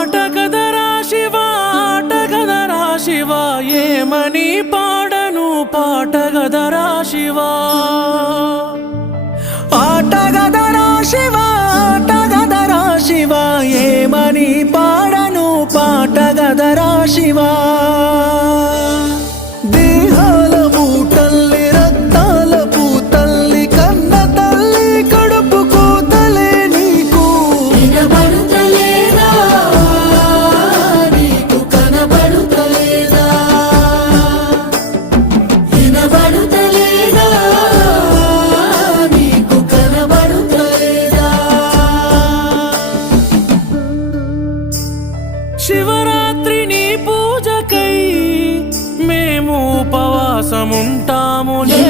ఆట కదరా శివ ఆట కదరా శివ ఏమని పాడను పాట గదరా శివ? ఆట గదరా శివ ఆట గదరా శివ ఏమని పాడను పాట గదరా శివ? శివరాత్రి నీ పూజకై మేము ఉపవాసముంటాము నీ